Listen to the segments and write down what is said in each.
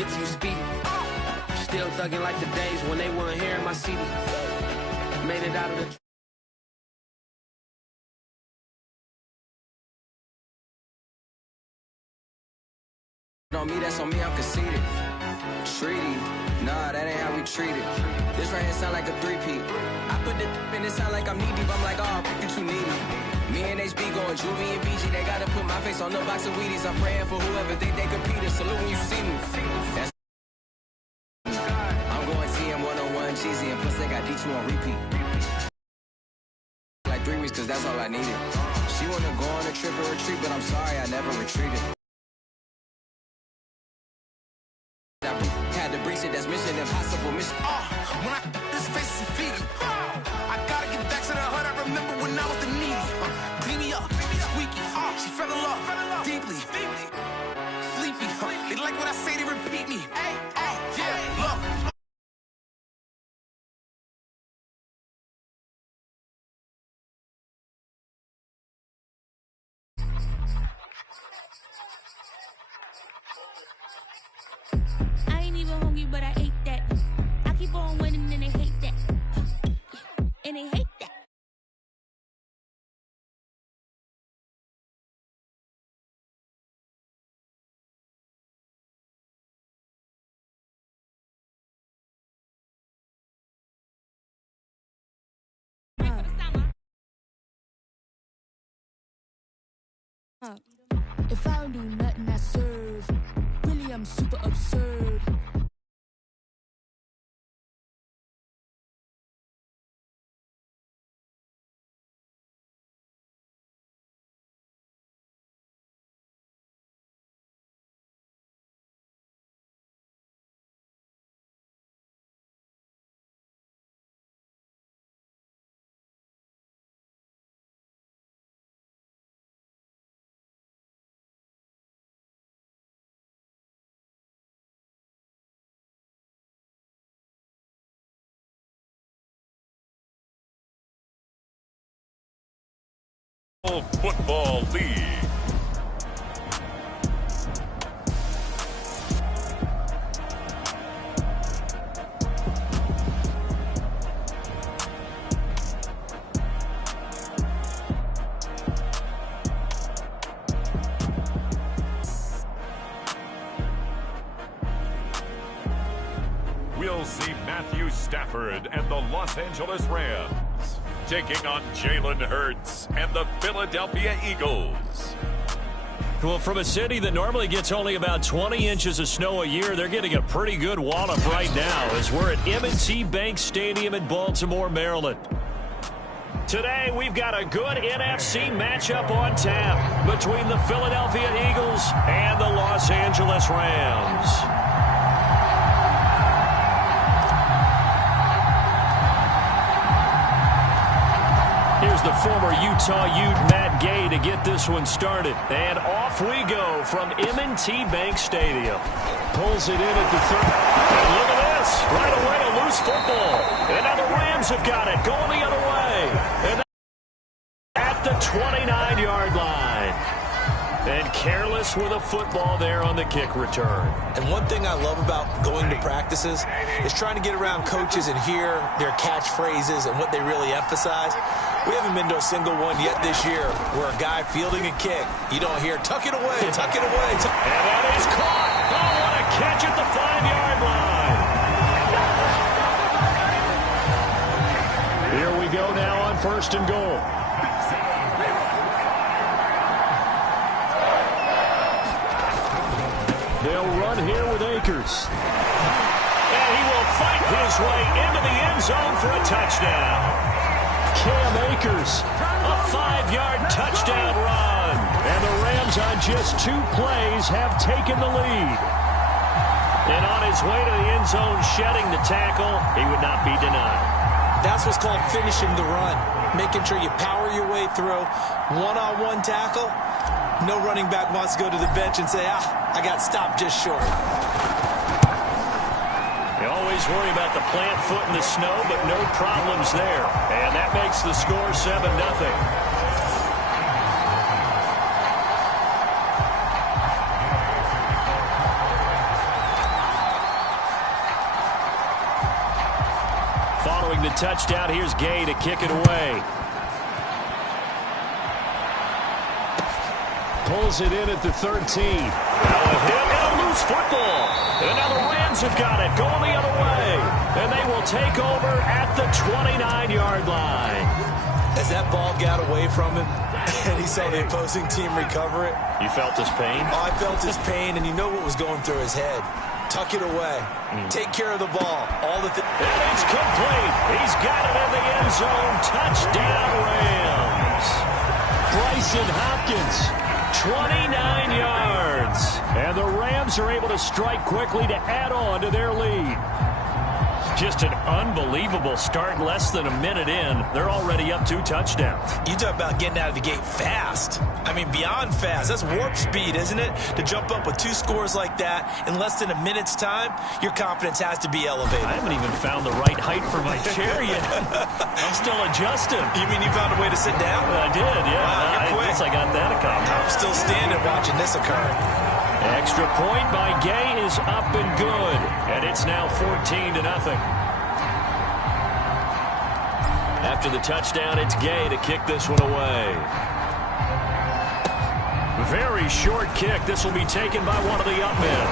get to you speedy. Still thugging like the days when they weren't hearing my CD. Made it out of the... On me, that's on me, I'm conceited. Treaty, nah, that ain't how we treat it. This right here sound like a three-peat. I put the in it sound like I'm knee deep. I'm like, oh, you too needy. Me and HB going Juvie and BG. They gotta put my face on no box of Wheaties. I'm praying for whoever think they competed. Salute when you see me. That's I'm going TM 101 cheesy, and plus they got D2 on repeat. Like 3 weeks, cause that's all I needed. She wanna go on a trip or retreat, but I'm sorry, I never retreated. Had to breach it, that's mission impossible. Mission. When I this face is Fiji. I gotta get back to the hood. I remember when I was the needy. Clean me up, squeaky. She fell in love deeply. Sleepy. They like what I say, they repeat me. Yeah, look. I ain't even hungry, but I ate that. I keep on winning and they hate that. And they hate that. If I don't do nothing, I serve. Really, I'm super absurd. Football League. We'll see Matthew Stafford and the Los Angeles Rams taking on Jalen Hurts and the Philadelphia Eagles. Well, from a city that normally gets only about 20 inches of snow a year, they're getting a pretty good wallop right now as we're at M&T Bank Stadium in Baltimore, Maryland. Today, we've got a good NFC matchup on tap between the Philadelphia Eagles and the Los Angeles Rams. Here's the former Utah Ute Matt Gay to get this one started. And off we go from M&T Bank Stadium. Pulls it in at the 30. And look at this. Right away, a loose football. And now the Rams have got it going the other way. And at the 29-yard line. And careless with a football there on the kick return. And one thing I love about going to practices is trying to get around coaches and hear their catchphrases and what they really emphasize. We haven't been to a single one yet this year where a guy fielding a kick, you don't hear, tuck it away, tuck it away. And that is caught. Oh, what a catch at the 5-yard line. Here we go now on 1st and goal. They'll run here with Akers. And he will fight his way into the end zone for a touchdown. Cam Akers, a 5-yard touchdown run. And the Rams on just 2 plays have taken the lead. And on his way to the end zone, shedding the tackle, he would not be denied. That's what's called finishing the run. Making sure you power your way through. One-on-one tackle. No running back wants to go to the bench and say, I got stopped just short. They always worry about the plant foot in the snow, but no problems there. And that makes the score 7-0. Following the touchdown, here's Gay to kick it away. Pulls it in at the 13. Now a hit and a loose football. And now the Rams have got it going the other way. And they will take over at the 29-yard line. As that ball got away from him and he saw the opposing team recover it. You felt his pain? Oh, I felt his pain, and you know what was going through his head. Tuck it away. Take care of the ball. And it's complete. He's got it in the end zone. Touchdown, Rams. Bryson Hopkins, 29 yards. And the Rams are able to strike quickly to add on to their lead. Just an unbelievable start. Less than a minute in, they're already up 2 touchdowns. You talk about getting out of the gate fast. I mean, beyond fast. That's warp speed, isn't it? To jump up with 2 scores like that in less than a minute's time, your confidence has to be elevated. I haven't even found the right height for my chair yet. I'm still adjusting. You mean you found a way to sit down? I did, yeah. Wow, you're quick. I guess I got that accomplished. I'm still standing watching this occur. Extra point by Gay is up and good. And it's now 14-0. After the touchdown, it's Gay to kick this one away. Very short kick. This will be taken by one of the up men.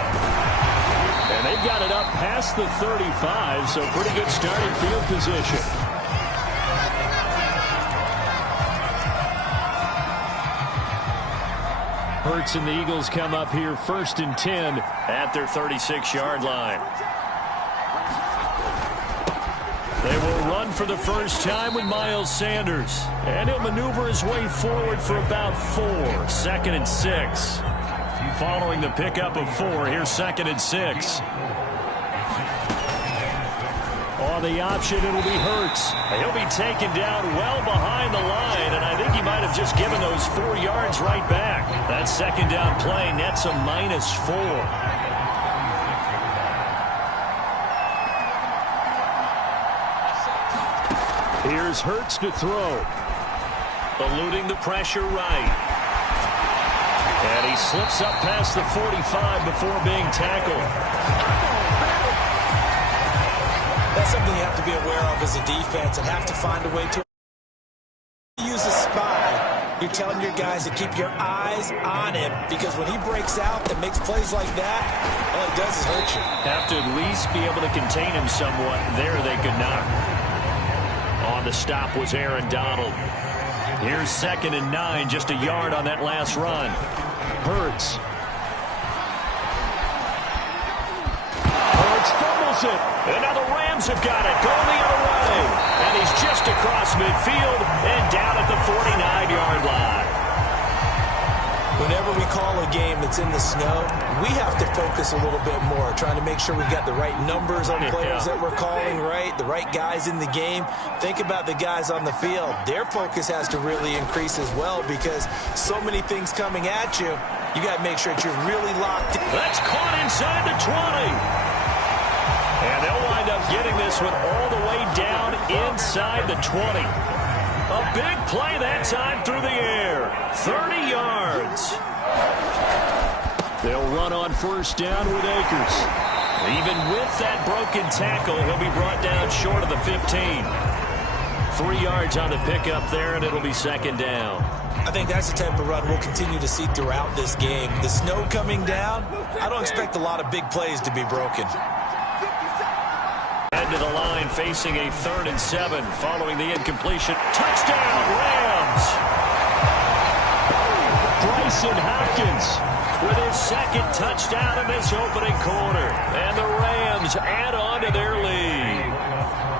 And they've got it up past the 35, so pretty good starting field position. Hurts and the Eagles come up here 1st and 10 at their 36-yard line. They will run for the first time with Miles Sanders. And he'll maneuver his way forward for about 4. 2nd and 6. Following the pickup of 4, here's 2nd and 6. On the option, it'll be Hurts. He'll be taken down well behind the line, and I think he might have just given those 4 yards right back. That 2nd down play nets a -4. Here's Hurts to throw. Eluding the pressure right. And he slips up past the 45 before being tackled. That's something you have to be aware of as a defense and have to find a way to use a spy. You're telling your guys to keep your eyes on him because when he breaks out and makes plays like that, all it does is hurt you. Have to at least be able to contain him somewhat. There they could not. On the stop was Aaron Donald. Here's 2nd and 9, just a yard on that last run. Hurts. Hurts fumbles it. And now the Rams have got it. Going the other way. And he's just across midfield and down at the 49-yard line. Whenever we call a game that's in the snow, we have to focus a little bit more, trying to make sure we've got the right numbers on players that we're calling, right? The right guys in the game. Think about the guys on the field. Their focus has to really increase as well because so many things coming at you. You got to make sure that you're really locked in. That's caught inside the 20. And they'll wind up getting this one all the way down inside the 20. A big play that time through the air. 30 yards. They'll run on 1st down with Akers. Even with that broken tackle, he'll be brought down short of the 15. 3 yards on the pickup there, and it'll be 2nd down. I think that's the type of run we'll continue to see throughout this game. The snow coming down, I don't expect a lot of big plays to be broken. Head to the line facing a 3rd and 7 following the incompletion. Touchdown, Rams! Bryson Hopkins with his 2nd touchdown in this opening quarter. And the Rams add on to their lead.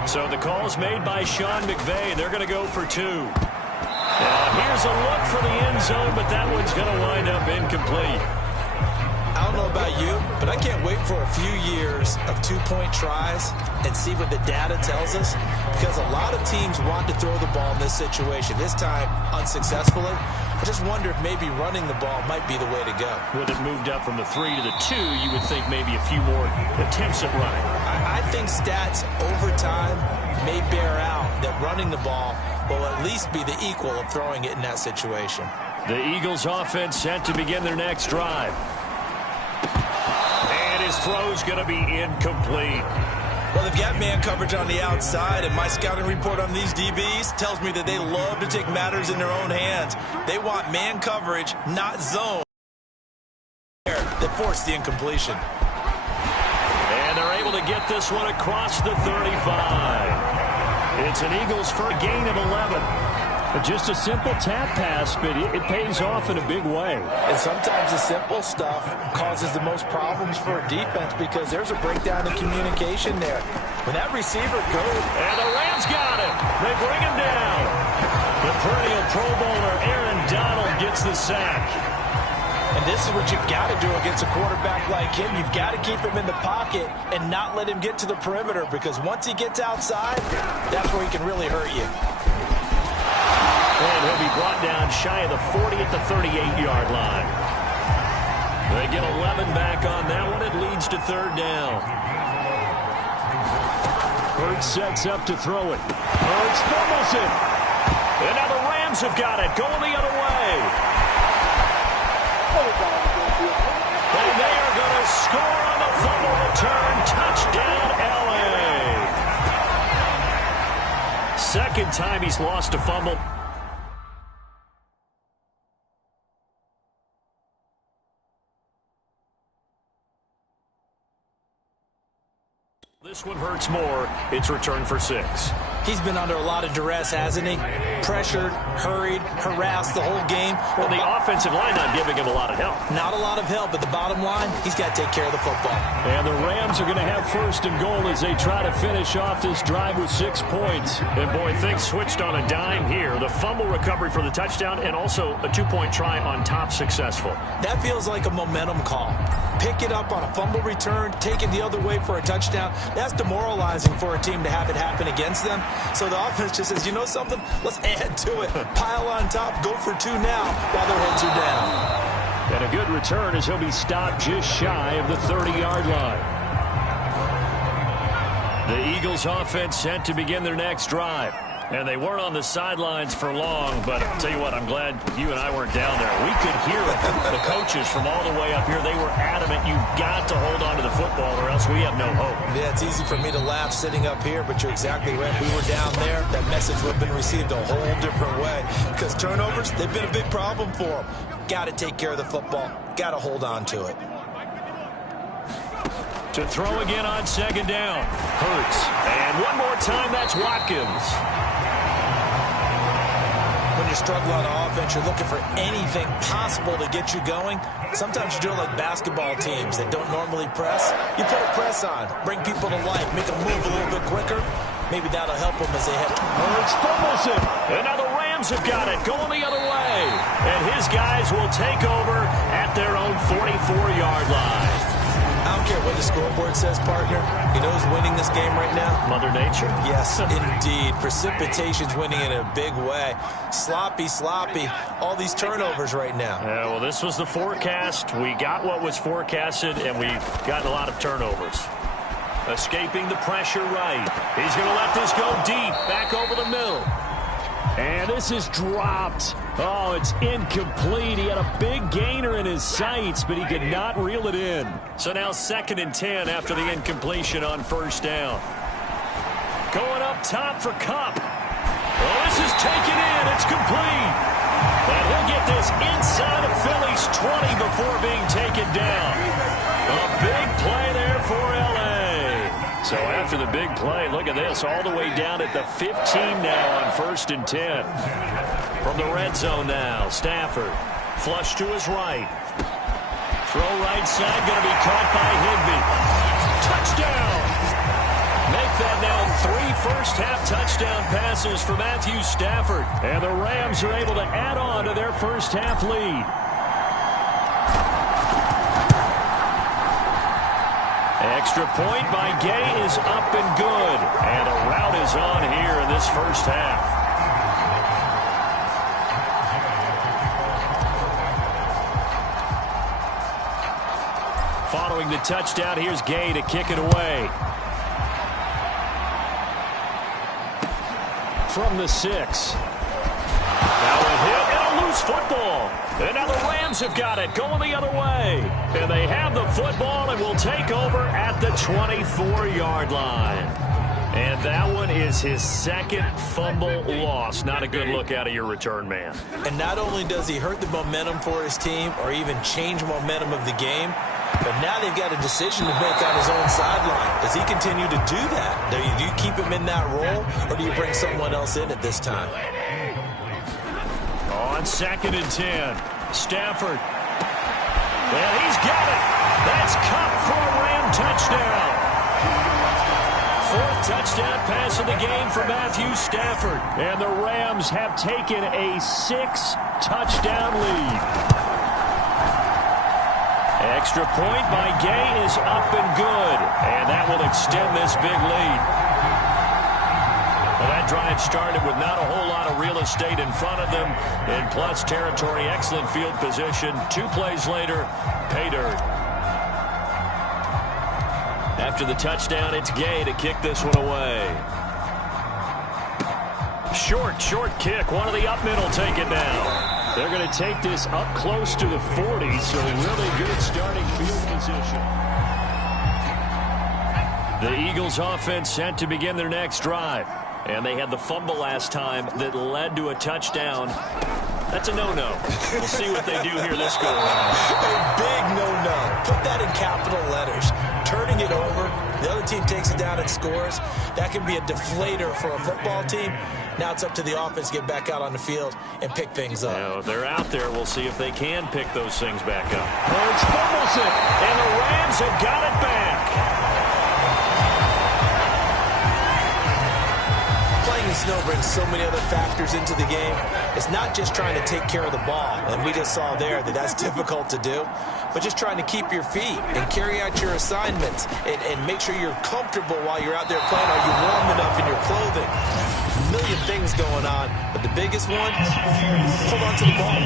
So the call's made by Sean McVay. They're going to go for 2. Now here's a look for the end zone, but that one's going to wind up incomplete. I don't know about you, but I can't wait for a few years of 2-point tries and see what the data tells us because a lot of teams want to throw the ball in this situation. This time, unsuccessfully. I just wonder if maybe running the ball might be the way to go. With it moved up from the 3 to the 2, you would think maybe a few more attempts at running. I think stats over time may bear out that running the ball will at least be the equal of throwing it in that situation. The Eagles offense set to begin their next drive. And his throw's going to be incomplete. Well, they've got man coverage on the outside, and my scouting report on these DBs tells me that they love to take matters in their own hands. They want man coverage, not zone. That forced the incompletion. And they're able to get this one across the 35. It's an Eagles for a gain of 11. Just a simple tap pass, but it pays off in a big way. And sometimes the simple stuff causes the most problems for a defense because there's a breakdown in communication there. When that receiver goes... And the Rams got him. They bring him down. The perennial Pro Bowler Aaron Donald gets the sack. And this is what you've got to do against a quarterback like him. You've got to keep him in the pocket and not let him get to the perimeter because once he gets outside, that's where he can really hurt you. And he'll be brought down shy of the 40 at the 38-yard line. They get 11 back on that one. It leads to third down. Hurts sets up to throw it. Hurts fumbles it. And now the Rams have got it. Going the other way. And they are going to score on the fumble return. Touchdown, L.A. Second time he's lost a fumble. This one hurts more. It's returned for 6. He's been under a lot of duress, hasn't he? Pressured, hurried, harassed the whole game. Well, the offensive line not giving him a lot of help. Not a lot of help, but the bottom line, he's got to take care of the football. And the Rams are going to have first and goal as they try to finish off this drive with 6 points. And, boy, things switched on a dime here. The fumble recovery for the touchdown and also a 2-point try on top successful. That feels like a momentum call. Pick it up on a fumble return, take it the other way for a touchdown. That's demoralizing for a team to have it happen against them. So the offense just says, you know something? Let's add to it. Pile on top, go for 2 now while their heads are down. And a good return as he'll be stopped just shy of the 30-yard line. The Eagles offense set to begin their next drive. And they weren't on the sidelines for long, but I'll tell you what, I'm glad you and I weren't down there. We could hear it. The coaches from all the way up here, they were adamant, you've got to hold on to the football or else we have no hope. Yeah, it's easy for me to laugh sitting up here, but you're exactly right. We were down there. That message would have been received a whole different way because turnovers, they've been a big problem for them. Got to take care of the football. Got to hold on to it. To throw again on second down. Hurts. And one more time, that's Watkins. When you struggle on offense, you're looking for anything possible to get you going. Sometimes you do it like basketball teams that don't normally press. You put a press on, bring people to life, make them move a little bit quicker. Maybe that'll help them as they head. Hurts fumbles it. And now the Rams have got it, going the other way. And his guys will take over at their own 44-yard line. I don't care what the scoreboard says, partner. You know who's winning this game right now? Mother Nature? Yes, indeed. Precipitation's winning in a big way. Sloppy, all these turnovers right now. Yeah, well, this was the forecast. We got what was forecasted, and we've gotten a lot of turnovers. Escaping the pressure right. He's going to let this go deep, back over the middle. And this is dropped. Oh, it's incomplete. He had a big gainer in his sights, but he could not reel it in. So now 2nd and 10 after the incompletion on first down. Going up top for Kupp. Oh, this is taken in. It's complete. And he'll get this inside of Philly's 20 before being taken down. A big play there for L.A. So after the big play, look at this, all the way down at the 15 now on 1st and 10. From the red zone now, Stafford, flush to his right. Throw right side, going to be caught by Higbee. Touchdown! Make that now 3 first-half touchdown passes for Matthew Stafford. And the Rams are able to add on to their first-half lead. Extra point by Gay is up and good. And a rout is on here in this first half. Following the touchdown, here's Gay to kick it away. From the 6. Now a hit and a loose Eagles football. And now the Rams have got it, going the other way. And they have the football and will take over at the 24-yard line. And that one is his second fumble loss. Not a good look out of your return man. And not only does he hurt the momentum for his team or even change momentum of the game, but now they've got a decision to make on his own sideline. Does he continue to do that? Do you keep him in that role, or do you bring someone else in at this time? On 2nd and 10, Stafford. And he's got it. That's Cup for a Ram touchdown. 4th touchdown pass of the game for Matthew Stafford. And the Rams have taken a 6-touchdown lead. Extra point by Gay is up and good. And that will extend this big lead. Well, that drive started with not a whole lot of real estate in front of them. In plus territory, excellent field position. 2 plays later, pay dirt. After the touchdown, it's Gay to kick this one away. Short kick. One of the up middle take it down. They're going to take this up close to the 40, so really good starting field position. The Eagles offense set to begin their next drive. And they had the fumble last time that led to a touchdown. That's a no-no. We'll see what they do here this go around. A big no-no. Put that in capital letters. Turning it over, the other team takes it down and scores. That can be a deflator for a football team. Now it's up to the offense to get back out on the field and pick things up. Now, if they're out there, we'll see if they can pick those things back up. Hurts fumbles it, and the Rams have got it back. Playing in snow brings so many other factors into the game. It's not just trying to take care of the ball, and we just saw there that that's difficult to do, but just trying to keep your feet and carry out your assignments and make sure you're comfortable while you're out there playing. Are you warm enough in your clothing? A million things going on, but the biggest one, hold on to the ball.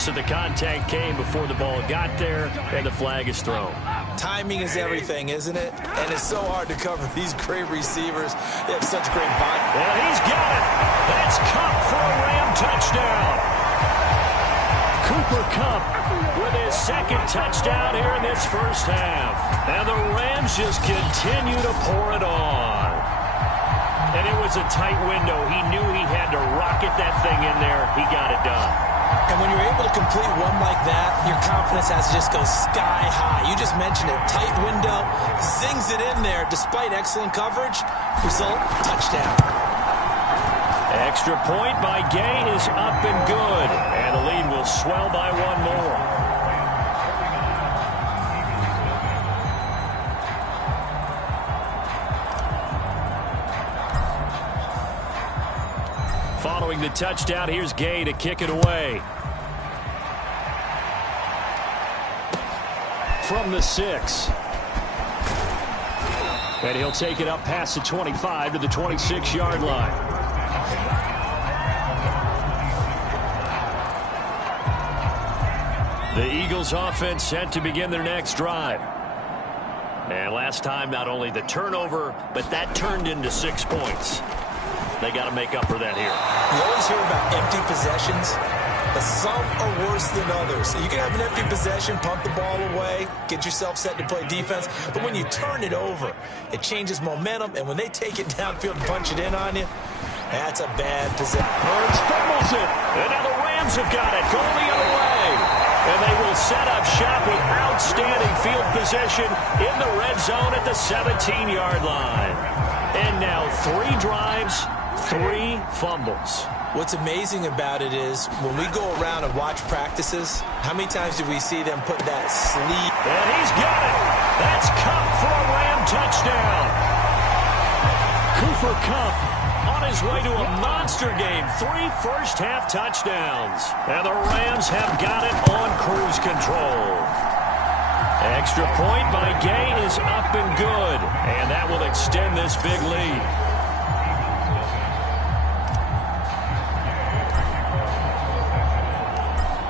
So the contact came before the ball got there, and the flag is thrown. Timing is everything, isn't it? And it's so hard to cover these great receivers. They have such great body. And he's got it. That's Cup for a Ram touchdown. Cooper Kupp with his second touchdown here in this first half. And the Rams just continue to pour it on. And it was a tight window. He knew he had to rocket that thing in there. He got it done. And when you're able to complete one like that, your confidence has to just go sky high. You just mentioned it. Tight window, zings it in there despite excellent coverage. Result, touchdown. Extra point by Gay is up and good. And the lead will swell by one more. Following the touchdown, here's Gay to kick it away. From the 6. And he'll take it up past the 25 to the 26-yard line. The Eagles offense set to begin their next drive. And last time, not only the turnover, but that turned into 6 points. They got to make up for that here. You always hear about empty possessions, but some are worse than others. You can have an empty possession, punt the ball away, get yourself set to play defense, but when you turn it over, it changes momentum, and when they take it downfield and punch it in on you, that's a bad possession. Hurts fumbles it, and now the Rams have got it, going the other way. And they will set up shop with outstanding field position in the red zone at the 17-yard line. And now 3 drives, 3 fumbles. What's amazing about it is when we go around and watch practices, how many times do we see them put that sleeve? And he's got it. That's Kupp for a Ram touchdown. Cooper Kupp on his way to a monster game. 3 first-half touchdowns. And the Rams have got it on cruise control. Extra point by Gay is up and good. And that will extend this big lead.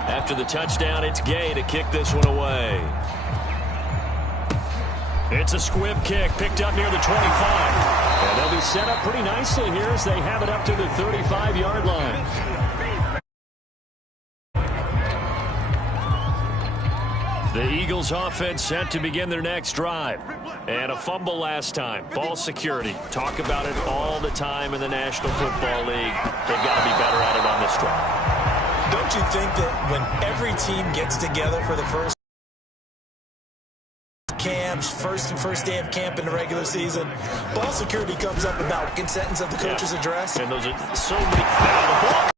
After the touchdown, it's Gay to kick this one away. It's a squib kick picked up near the 25. And they'll be set up pretty nicely here as they have it up to the 35-yard line. The Eagles offense set to begin their next drive. And a fumble last time. Ball security. Talk about it all the time in the National Football League. They've got to be better at it on this drive. Don't you think that when every team gets together for the first camps, first day of camp in the regular season, ball security comes up about the sentence of the coach's address? And those are so many. Now the ball.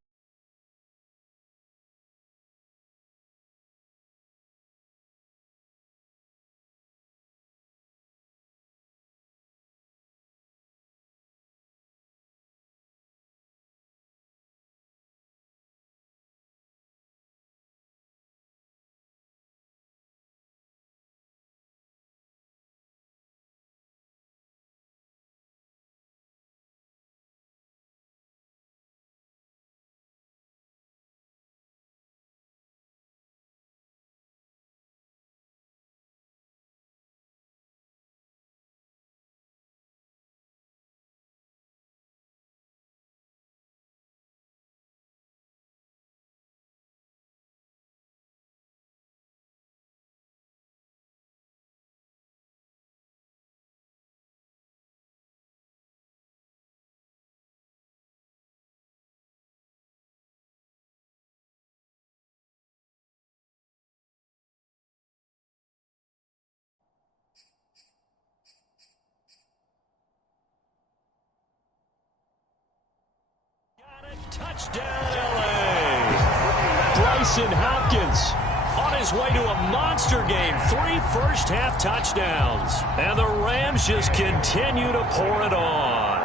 Touchdown, L.A. Bryson Hopkins on his way to a monster game. 3 first-half touchdowns. And the Rams just continue to pour it on.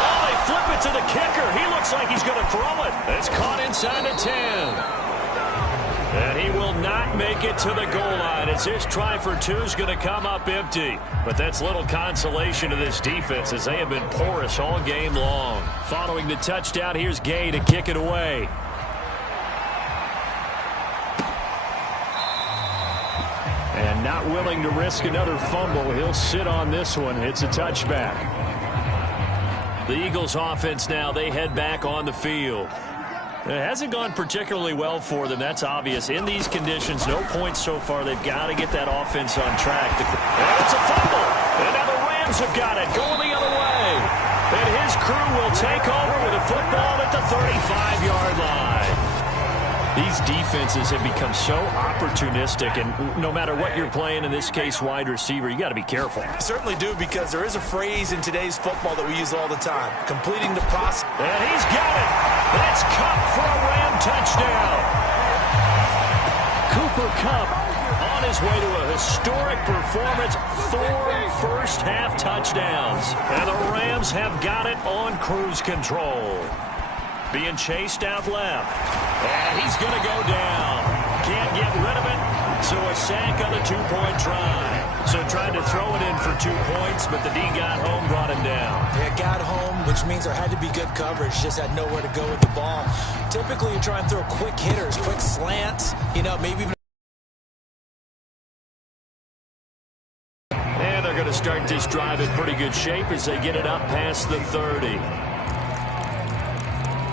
Oh, they flip it to the kicker. He looks like he's going to throw it. It's caught inside the 10. And he will not make it to the goal line as his try for 2 is going to come up empty. But that's little consolation to this defense as they have been porous all game long. Following the touchdown, here's Gay to kick it away. And not willing to risk another fumble, he'll sit on this one. It's a touchback. The Eagles offense now, they head back on the field. It hasn't gone particularly well for them. That's obvious. In these conditions, no points so far. They've got to get that offense on track. And it's a fumble. And now the Rams have got it. Going the other way. And his crew will take over with a football at the 35-yard line. These defenses have become so opportunistic, and no matter what you're playing, in this case wide receiver, you got to be careful. Certainly do, because there is a phrase in today's football that we use all the time: completing the process. And he's got it. That's Kupp for a Ram touchdown. Cooper Kupp on his way to a historic performance. 4 first-half touchdowns. And the Rams have got it on cruise control. Being chased out left. And he's going to go down. Can't get rid of it. So a sack on the 2-point try. So tried to throw it in for 2 points, but the D got home, brought him down. Yeah, got home, which means there had to be good coverage. Just had nowhere to go with the ball. Typically, you try and throw quick hitters, quick slants, maybe even. And they're going to start this drive in pretty good shape as they get it up past the 30.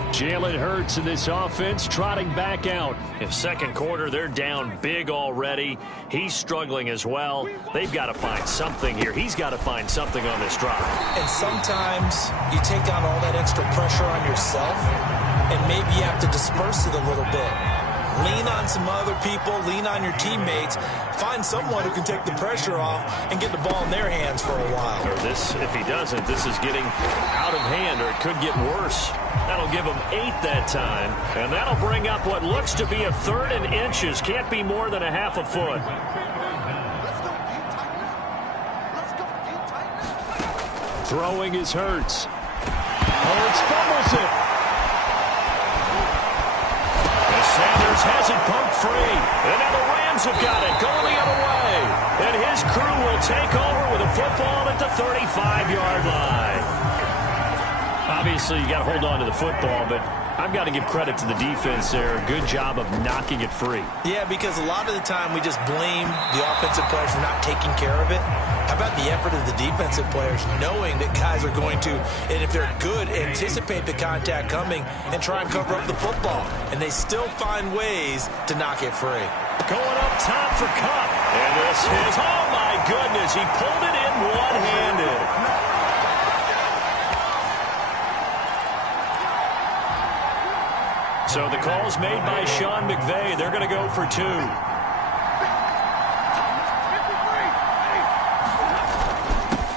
Jalen Hurts in this offense trotting back out. In second quarter, they're down big already. He's struggling as well. They've got to find something here. He's got to find something on this drive. And sometimes you take on all that extra pressure on yourself, and maybe you have to disperse it a little bit. Lean on some other people, lean on your teammates, find someone who can take the pressure off and get the ball in their hands for a while. Or this, if he doesn't, this is getting out of hand, or it could get worse. That'll give him 8 that time, and that'll bring up what looks to be a 3rd and inches. Can't be more than a half a foot. Throwing is Hurts. Hurts fumbles it. Sanders has it pumped free. And now the Rams have got it going the other way. And his crew will take over with a football at the 35-yard line. Obviously, you got to hold on to the football, but I've got to give credit to the defense there. Good job of knocking it free. Yeah, because a lot of the time we just blame the offensive players for not taking care of it. How about the effort of the defensive players knowing that guys are going to, and if they're good, anticipate the contact coming and try and cover up the football. And they still find ways to knock it free. Going up top for Cup. And this is, oh my goodness, he pulled it in one-handed. So the call's made by Sean McVay. They're going to go for two.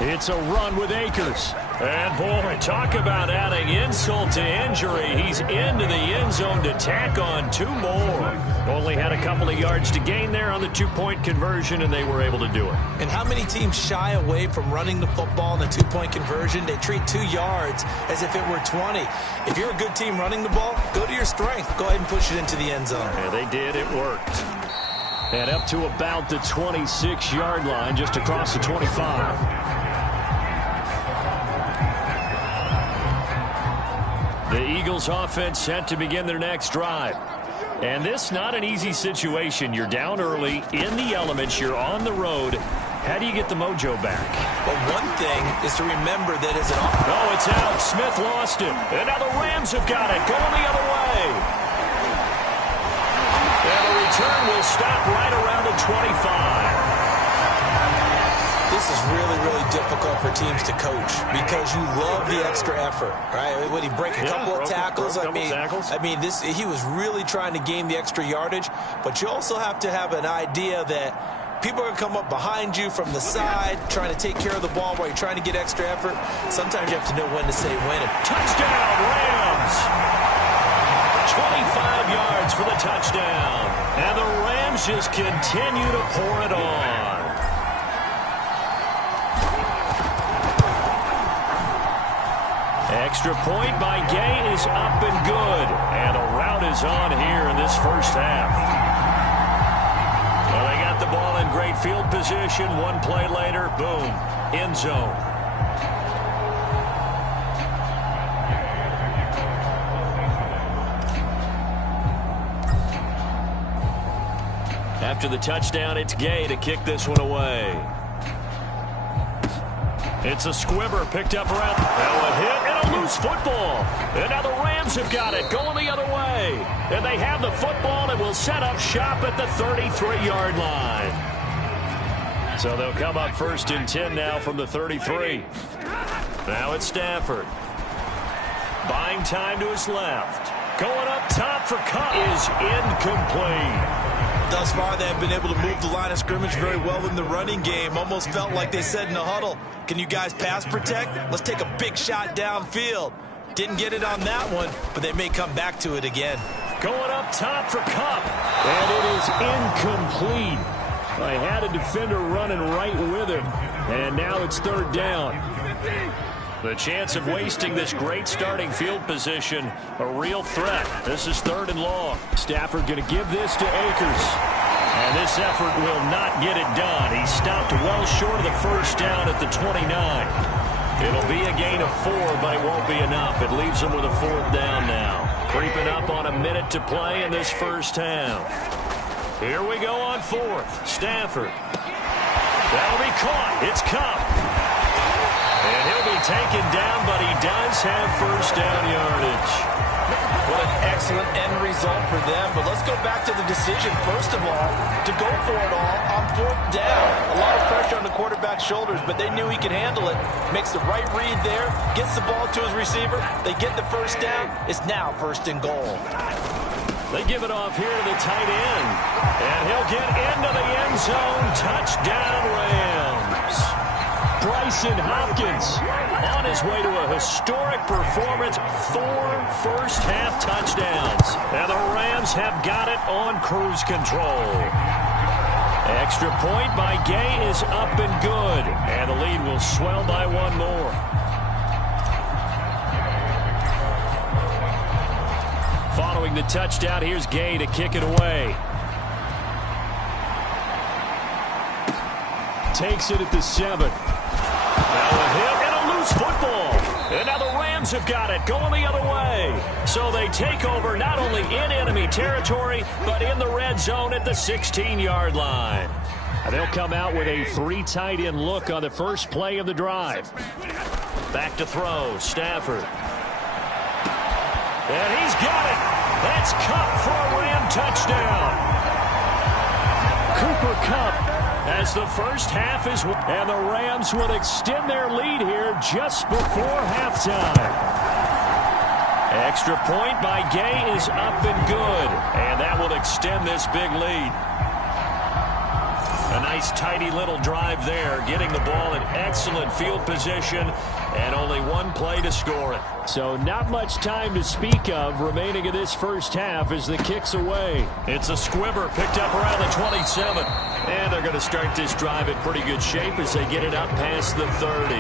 It's a run with Akers. And, boy, talk about adding insult to injury. He's into the end zone to tack on two more. Only had a couple of yards to gain there on the two-point conversion, and they were able to do it. And how many teams shy away from running the football in the two-point conversion? They treat 2 yards as if it were 20. If you're a good team running the ball, go to your strength. Go ahead and push it into the end zone. Yeah, they did. It worked. And up to about the 26-yard line, just across the 25. The Eagles offense set to begin their next drive. And this not an easy situation. You're down early, in the elements, you're on the road. How do you get the mojo back? Well, one thing is to remember that as an offense. Oh, it's out. Smith lost it. And now the Rams have got it. Going the other way. And the return will stop right around the 25. This is really, really difficult for teams to coach because you love the extra effort, right? When he break a couple of tackles, I mean, he was really trying to gain the extra yardage, but you also have to have an idea that people are going to come up behind you from the side, trying to take care of the ball while you're trying to get extra effort. Sometimes you have to know when to say when. Touchdown, Rams! 25 yards for the touchdown. And the Rams just continue to pour it on. Extra point by Gay is up and good. And a rout is on here in this first half. Well, they got the ball in great field position. One play later, boom, end zone. After the touchdown, it's Gay to kick this one away. It's a squibber picked up around. Now a hit and a loose football. And now the Rams have got it going the other way. And they have the football and will set up shop at the 33-yard line. So they'll come up first and 10 now from the 33. Now it's Stafford. Buying time to his left. Going up top for Cup is incomplete. Thus far, they have been able to move the line of scrimmage very well in the running game. Almost felt like they said in the huddle, can you guys pass protect? Let's take a big shot downfield. Didn't get it on that one, but they may come back to it again. Going up top for Cup. And it is incomplete. I had a defender running right with him. And now it's third down. The chance of wasting this great starting field position, a real threat. This is third and long. Stafford going to give this to Akers. And this effort will not get it done. He stopped well short of the first down at the 29. It'll be a gain of 4, but it won't be enough. It leaves them with a fourth down now. Creeping up on a minute to play in this first half. Here we go on fourth. Stafford. That'll be caught. It's Cup. And he'll be taken down, but he does have first down yardage. What an excellent end result for them. But let's go back to the decision, first of all, to go for it all on fourth down. A lot of pressure on the quarterback's shoulders, but they knew he could handle it. Makes the right read there, gets the ball to his receiver. They get the first down. It's now first and goal. They give it off here to the tight end. And he'll get into the end zone. Touchdown, Rams. Bryson Hopkins on his way to a historic performance. 4 first-half touchdowns. And the Rams have got it on cruise control. Extra point by Gay is up and good. And the lead will swell by 1 more. Following the touchdown, here's Gay to kick it away. Takes it at the 7. Now a hit and a loose football. And now the Rams Rams have got it, going the other way. So they take over not only in enemy territory, but in the red zone at the 16-yard line. They'll come out with a 3 tight end look on the first play of the drive. Back to throw, Stafford. And he's got it. That's Kupp for a Ram touchdown. Cooper Kupp as the first half is, and the Rams will extend their lead here just before halftime. Extra point by Gay is up and good, and that will extend this big lead. A nice tidy little drive there, getting the ball in excellent field position, and only one play to score it. So not much time to speak of remaining in this first half as the kick's away. It's a squibber picked up around the 27. And they're going to start this drive in pretty good shape as they get it up past the 30.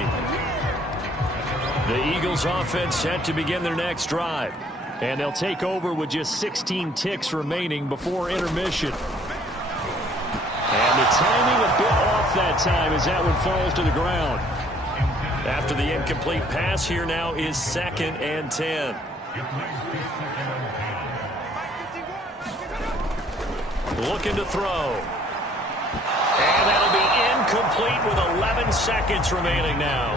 The Eagles offense set to begin their next drive. And they'll take over with just 16 ticks remaining before intermission. And the timing a bit off that time as that one falls to the ground. After the incomplete pass, here now is 2nd and 10. Looking to throw. And that'll be incomplete with 11 seconds remaining now.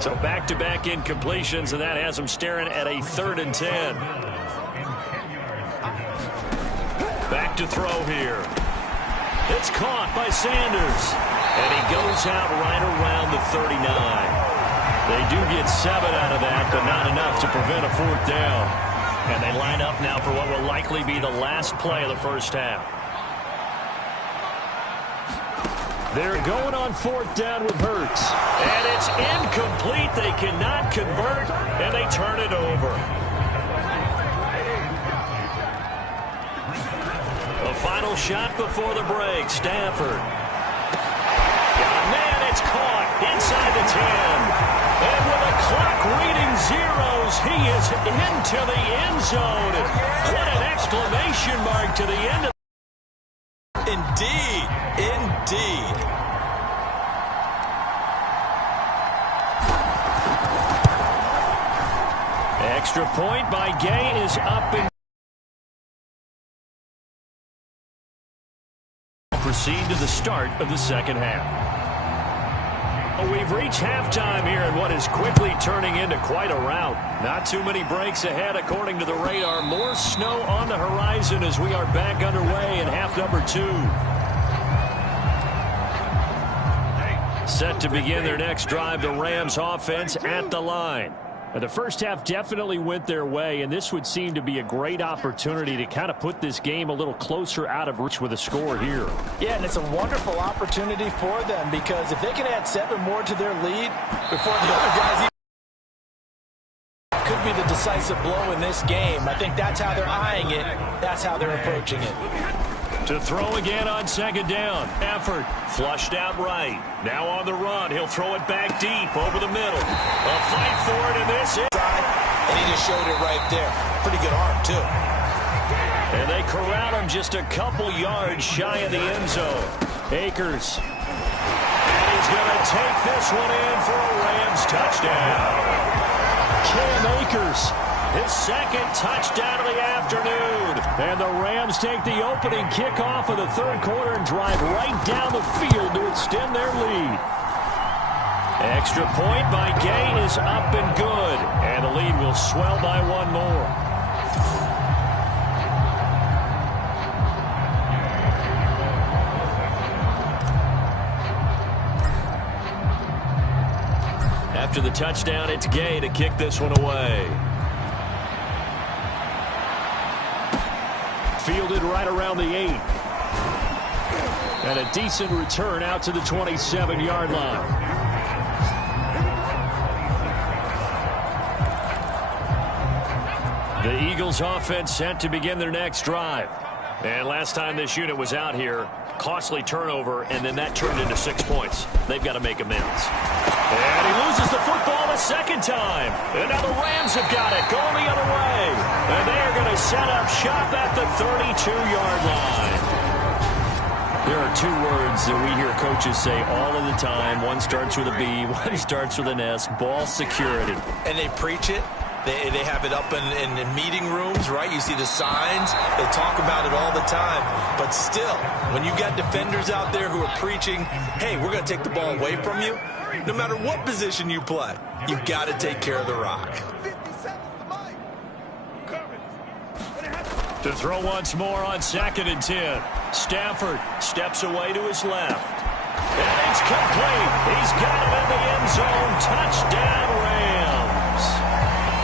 So back-to-back incompletions, and that has them staring at a 3rd and 10. Back to throw here. It's caught by Sanders. And he goes out right around the 39. They do get 7 out of that, but not enough to prevent a 4th down. And they line up now for what will likely be the last play of the first half. They're going on 4th down with Hurts. And it's incomplete. They cannot convert, and they turn it over. The final shot before the break, Stafford. Man, it's caught inside the 10. And with the clock reading zeros, he is into the end zone. What an exclamation mark to the end of. Indeed. Indeed. Extra point by Gay is up and proceed to the start of the second half. We've reached halftime here in what is quickly turning into quite a rout. Not too many breaks ahead according to the radar. More snow on the horizon as we are back underway in half number 2. Set to begin their next drive, the Rams offense at the line. Now, the first half definitely went their way, and this would seem to be a great opportunity to kind of put this game a little closer out of reach with a score here. Yeah, and it's a wonderful opportunity for them because if they can add 7 more to their lead before the other guys could be the decisive blow in this game. I think that's how they're eyeing it. That's how they're approaching it. To throw again on 2nd down. Effort flushed out right. Now on the run. He'll throw it back deep over the middle. A fight for it in this. And he just showed it right there. Pretty good arm, too. And they corral him just a couple yards shy of the end zone. Akers. And he's going to take this one in for a Rams touchdown. Cam Akers. His 2nd touchdown of the afternoon. And the Rams take the opening kickoff of the 3rd quarter and drive right down the field to extend their lead. Extra point by Gay is up and good. And the lead will swell by 1 more. After the touchdown, it's Gay to kick this one away. Fielded right around the 8. And a decent return out to the 27-yard line. The Eagles offense set to begin their next drive. And last time this unit was out here, costly turnover, and then that turned into 6 points. They've got to make amends. And he loses the football a 2nd time. And now the Rams have got it, going the other way. And they are going to set up shop at the 32-yard line. There are two words that we hear coaches say all of the time. One starts with a B, one starts with an S, ball security. And they preach it. They have it up in meeting rooms, right? You see the signs. They talk about it all the time. But still, when you got defenders out there who are preaching, hey, we're going to take the ball away from you, no matter what position you play, you got to take care of the rock. To throw once more on 2nd and 10. Stafford steps away to his left. And it's complete. He's got it in the end zone. Touchdown, Rams.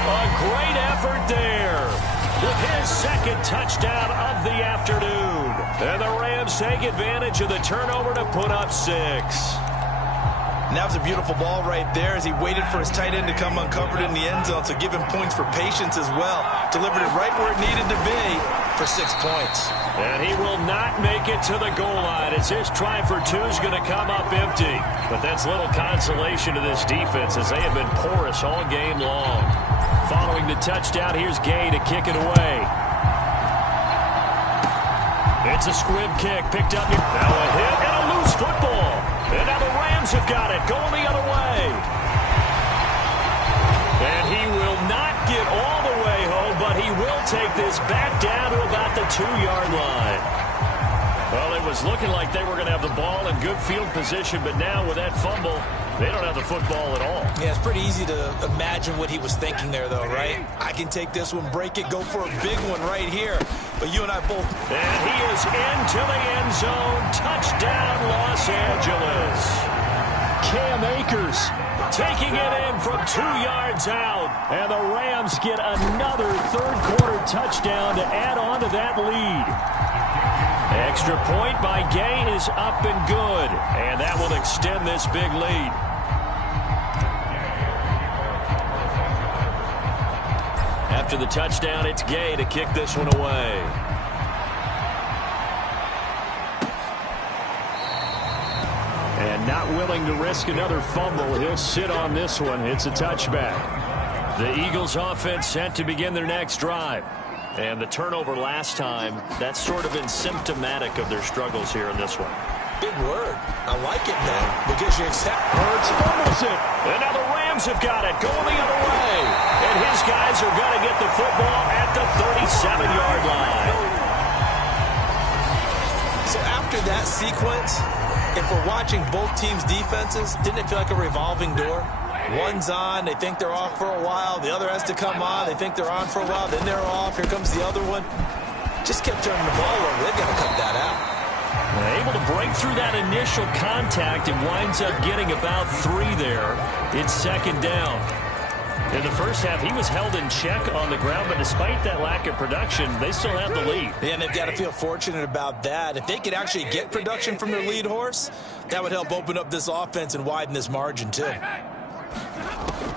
A great effort there with his second touchdown of the afternoon. And the Rams take advantage of the turnover to put up 6. And that was a beautiful ball right there as he waited for his tight end to come uncovered in the end zone. So give him points for patience as well. Delivered it right where it needed to be for 6 points. And he will not make it to the goal line as his try for 2 is going to come up empty. But that's little consolation to this defense as they have been porous all game long. Following the touchdown, here's Gay to kick it away. It's a squib kick picked up. Now a hit and a loose football. And now the Rams have got it going the other way. And he will not get all the way home, but he will take this back down to about the 2-yard line. Well, it was looking like they were going to have the ball in good field position, but now with that fumble, they don't have the football at all. Yeah, it's pretty easy to imagine what he was thinking there, though, right? I can take this one, break it, go for a big one right here. But you and I both. And he is into the end zone. Touchdown, Los Angeles. Cam Akers taking it in from 2 yards out. And the Rams get another third-quarter touchdown to add on to that lead. Extra point by Gay is up and good. And that will extend this big lead. After the touchdown, it's Gay to kick this one away. And not willing to risk another fumble, he'll sit on this one. It's a touchback. The Eagles offense set to begin their next drive. And the turnover last time, that's sort of been symptomatic of their struggles here in this one. Big word. I like it, man, because you accept. Hurts fumbles it. And now the Rams have got it going the other way. And his guys are going to get the football at the 37-yard line. So after that sequence, if we're watching both teams' defenses, didn't it feel like a revolving door? One's on, they think they're off for a while. The other has to come on, they think they're on for a while. Then they're off. Here comes the other one. Just kept turning the ball over. They've got to cut that out. Able to break through that initial contact and winds up getting about 3 there. It's 2nd down. In the first half, he was held in check on the ground, but despite that lack of production, they still have the lead. Yeah, and they've got to feel fortunate about that. If they could actually get production from their lead horse, that would help open up this offense and widen this margin, too.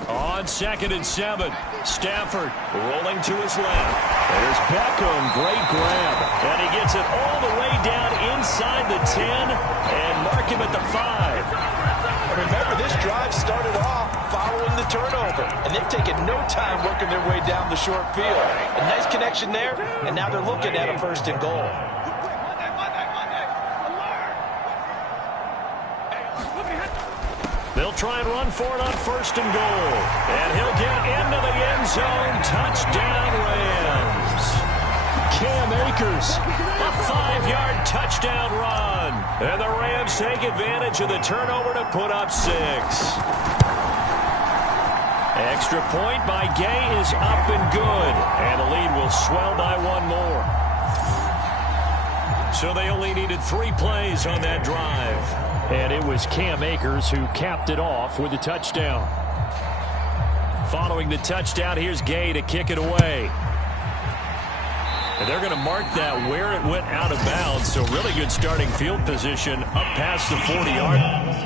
On 2nd and 7, Stafford rolling to his left. There's Beckham, great grab. And he gets it all the way down inside the 10 and mark him at the 5. Remember, this drive started off following the turnover, and they've taken no time working their way down the short field. A nice connection there, and now they're looking at a 1st and goal. They'll try and run for it on 1st and goal. And he'll get into the end zone. Touchdown, Rams. Cam Akers, a 5-yard touchdown run. And the Rams take advantage of the turnover to put up 6. Extra point by Gay is up and good. And the lead will swell by 1 more. So they only needed 3 plays on that drive. And it was Cam Akers who capped it off with a touchdown. Following the touchdown, here's Gay to kick it away. And they're going to mark that where it went out of bounds. So really good starting field position up past the 40-yard.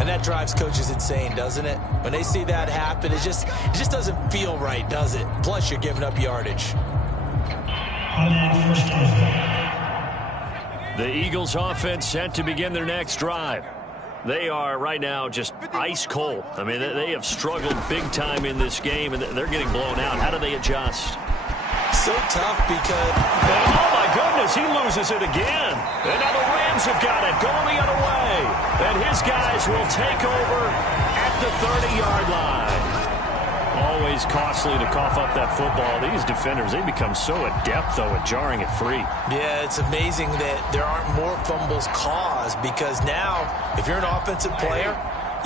And that drives coaches insane, doesn't it? When they see that happen, it just doesn't feel right, does it? Plus, you're giving up yardage. The Eagles offense set to begin their next drive. They are right now just ice cold. I mean, they have struggled big time in this game, and they're getting blown out. How do they adjust? So tough because... Oh, my goodness, he loses it again. And now the Rams have got it going the other way. And his guys will take over at the 30-yard line. Always costly to cough up that football. These defenders, they become so adept, though, at jarring it free. Yeah, it's amazing that there aren't more fumbles caused because now, if you're an offensive player,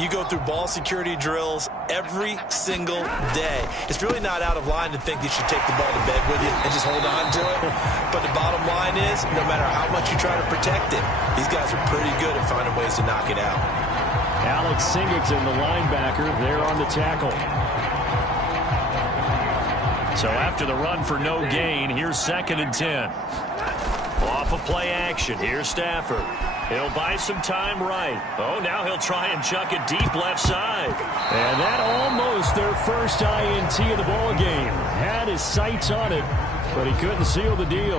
you go through ball security drills every single day. It's really not out of line to think you should take the ball to bed with you and just hold on to it. But the bottom line is, no matter how much you try to protect it, these guys are pretty good at finding ways to knock it out. Alex Singleton, the linebacker, there on the tackle. So after the run for no gain, here's 2nd and 10. Off of play action, here's Stafford. He'll buy some time right. Oh, now he'll try and chuck it deep left side. And that almost their first INT of the ball game. Had his sights on it, but he couldn't seal the deal.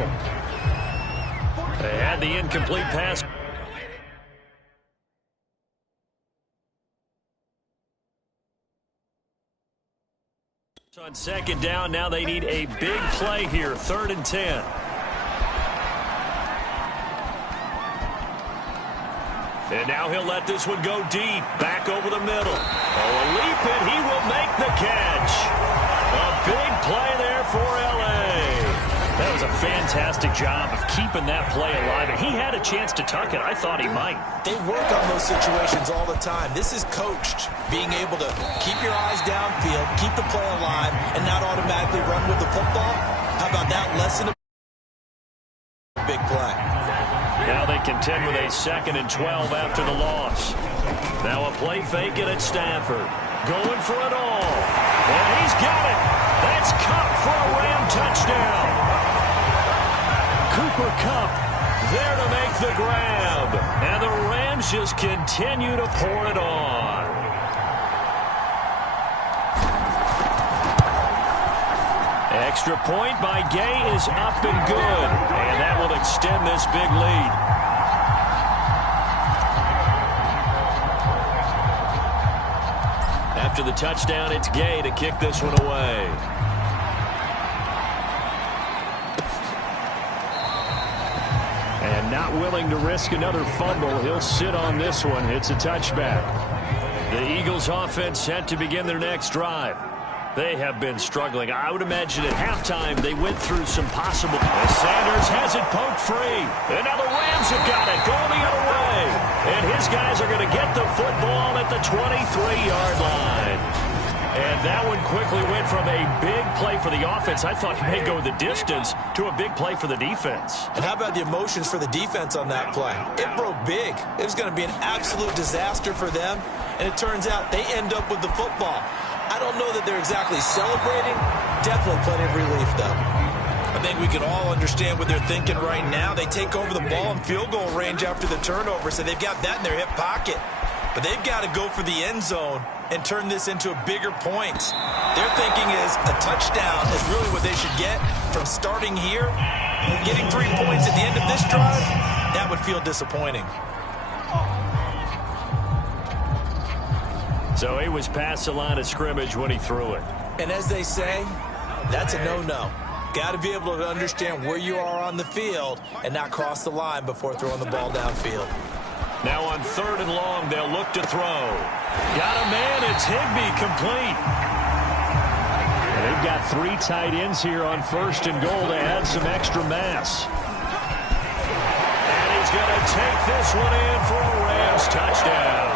They had the incomplete pass. On 2nd down, now they need a big play here, 3rd and 10. And now he'll let this one go deep, back over the middle. Oh, a leap, and he will make the catch. A big play there for L.A. That was a fantastic job of keeping that play alive, and he had a chance to tuck it. I thought he might. They work on those situations all the time. This is coached, being able to keep your eyes downfield, keep the play alive, and not automatically run with the football. How about that lesson of big play? Now they contend with a 2nd and 12 after the loss. Now a play fake it at Stafford. Going for it all. And he's got it. That's Kupp for a Ram touchdown. Cooper Kupp there to make the grab. And the Rams just continue to pour it on. Extra point by Gay is up and good. And that will extend this big lead. After the touchdown, it's Gay to kick this one away. And not willing to risk another fumble, he'll sit on this one. It's a touchback. The Eagles offense set to begin their next drive. They have been struggling. I would imagine at halftime they went through some possible. Sanders has it poked free. And now the Rams have got it going the other way. And his guys are going to get the football at the 23-yard line. And that one quickly went from a big play for the offense, I thought he may go the distance, to a big play for the defense. And how about the emotions for the defense on that play? It broke big. It was going to be an absolute disaster for them. And it turns out they end up with the football. I don't know that they're exactly celebrating. Definitely plenty of relief, though. I think we can all understand what they're thinking right now. They take over the ball in field goal range after the turnover, so they've got that in their hip pocket. But they've got to go for the end zone and turn this into a bigger point. Their thinking is a touchdown is really what they should get from starting here. Getting 3 points at the end of this drive, that would feel disappointing. So he was past the line of scrimmage when he threw it. And as they say, that's a no-no. Got to be able to understand where you are on the field and not cross the line before throwing the ball downfield. Now on 3rd and long, they'll look to throw. Got a man, it's Higbee, complete. And they've got 3 tight ends here on 1st and goal to add some extra mass. And he's going to take this one in for a Rams touchdown.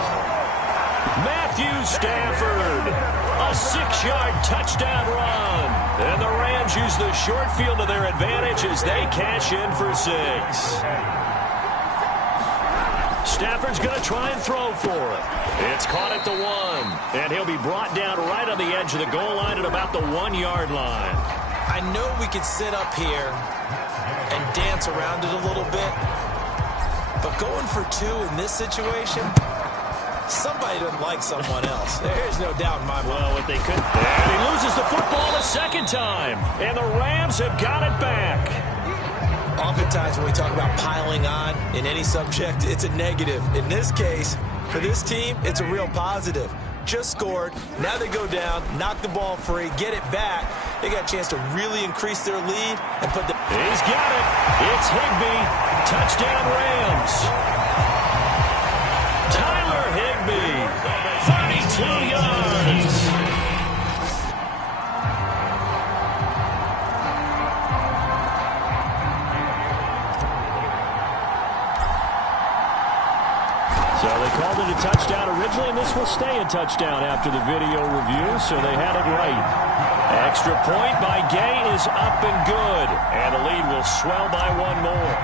Matthew Stafford, a 6-yard touchdown run. And the Rams use the short field to their advantage as they cash in for 6. Stafford's going to try and throw for it. It's caught at the 1. And he'll be brought down right on the edge of the goal line at about the 1-yard line. I know we could sit up here and dance around it a little bit. But going for 2 in this situation, somebody doesn't like someone else. There's no doubt in my mind. Well, what they could... And he loses the football a second time. And the Rams have got it back. Oftentimes when we talk about piling on in any subject, it's a negative. In this case, for this team, it's a real positive. Just scored. Now they go down, knock the ball free, get it back. They got a chance to really increase their lead and put the... He's got it. It's Higbee. Touchdown Rams. Tyler Higbee. 32 yards. So they called it a touchdown originally, and this will stay a touchdown after the video review, so they had it right. Extra point by Gay is up and good, and the lead will swell by 1 more.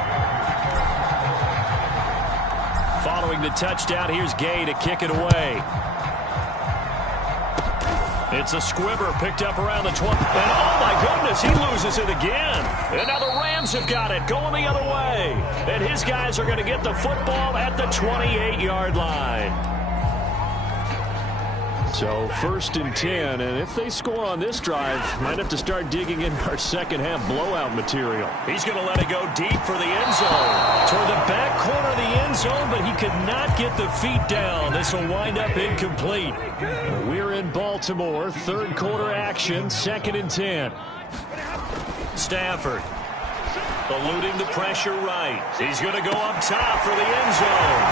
Following the touchdown, here's Gay to kick it away. It's a squibber picked up around the 20. And oh my goodness, he loses it again. And now the Rams have got it going the other way. And his guys are going to get the football at the 28-yard line. So 1st and 10, and if they score on this drive, might have to start digging in our second half blowout material. He's going to let it go deep for the end zone. Toward the back corner of the end zone, but he could not get the feet down. This will wind up incomplete. We're in Baltimore, 3rd quarter action, 2nd and 10. Stafford eluding the pressure right. He's going to go up top for the end zone.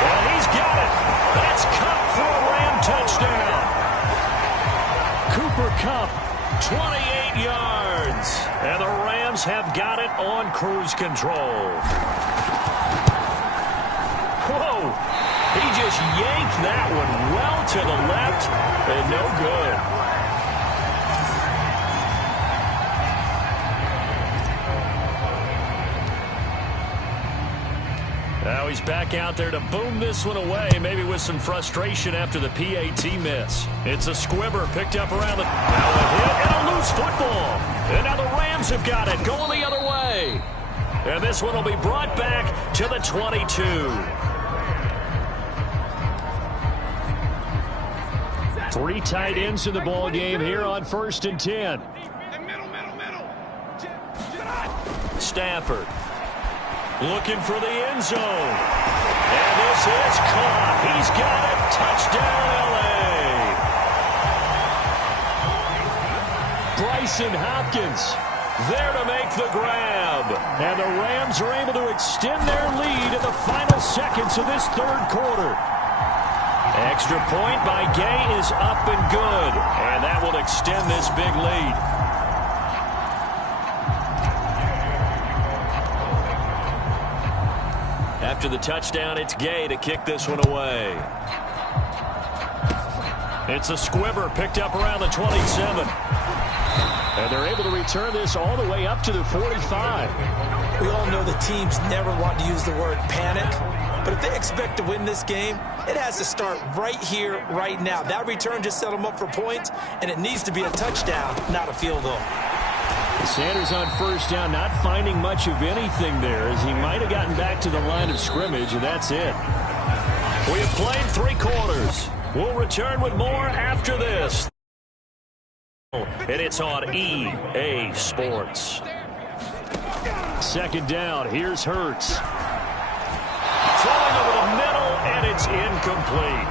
And he's got it. That's Kupp for a Ram touchdown. Cooper Kupp, 28 yards. And the Rams have got it on cruise control. Whoa. He just yanked that one well to the left and no good. Now he's back out there to boom this one away, maybe with some frustration after the PAT miss. It's a squibber picked up around the... Now a hit and a loose football. And now the Rams have got it going the other way. And this one will be brought back to the 22. Three tight ends in the ball game here on 1st and 10. Stafford looking for the end zone. And this is caught. He's got it. Touchdown, L.A. Bryson Hopkins there to make the grab. And the Rams are able to extend their lead in the final seconds of this 3rd quarter. Extra point by Gay is up and good. And that will extend this big lead. After the touchdown, it's Gay to kick this one away. It's a squibber picked up around the 27. And they're able to return this all the way up to the 45. We all know the teams never want to use the word panic. But if they expect to win this game, it has to start right here, right now. That return just set them up for points, and it needs to be a touchdown, not a field goal. Sanders on 1st down, not finding much of anything there, as he might have gotten back to the line of scrimmage, and that's it. We have played 3 quarters. We'll return with more after this. And it's on EA Sports. 2nd down, here's Hurts. Throwing over the middle, and it's incomplete.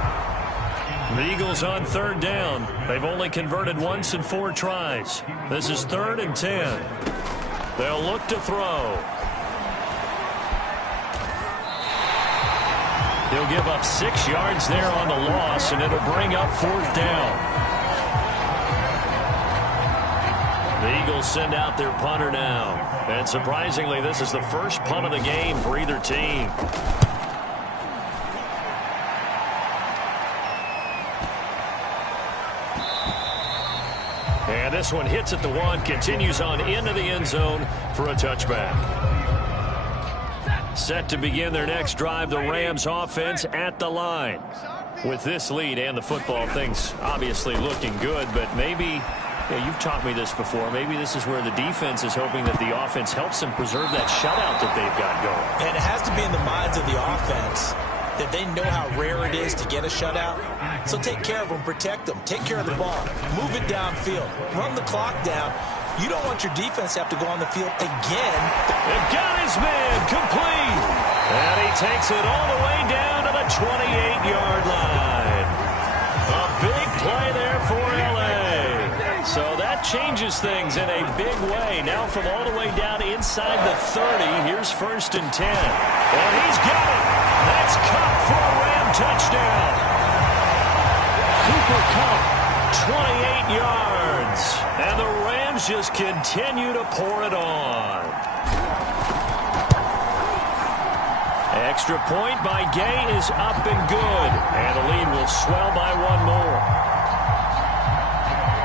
The Eagles on 3rd down. They've only converted once in 4 tries. This is 3rd and 10. They'll look to throw. He'll give up 6 yards there on the loss, and it'll bring up 4th down. The Eagles send out their punter now. And surprisingly, this is the first punt of the game for either team. And this one hits at the 1, continues on into the end zone for a touchback. Set to begin their next drive, the Rams offense at the line. With this lead and the football, things obviously looking good, but maybe Yeah, you've taught me this before. Maybe this is where the defense is hoping that the offense helps them preserve that shutout that they've got going. And it has to be in the minds of the offense that they know how rare it is to get a shutout. So take care of them, protect them, take care of the ball, move it downfield, run the clock down. You don't want your defense to have to go on the field again. They've got his man complete. And he takes it all the way down to the 28-yard line. A big play there for L.A. So that changes things in a big way. Now from all the way down inside the 30, here's 1st and 10. And he's got it. That's Kupp for a Ram touchdown. Cooper Kupp, 28 yards. And the Rams just continue to pour it on. Extra point by Gay is up and good. And the lead will swell by one more.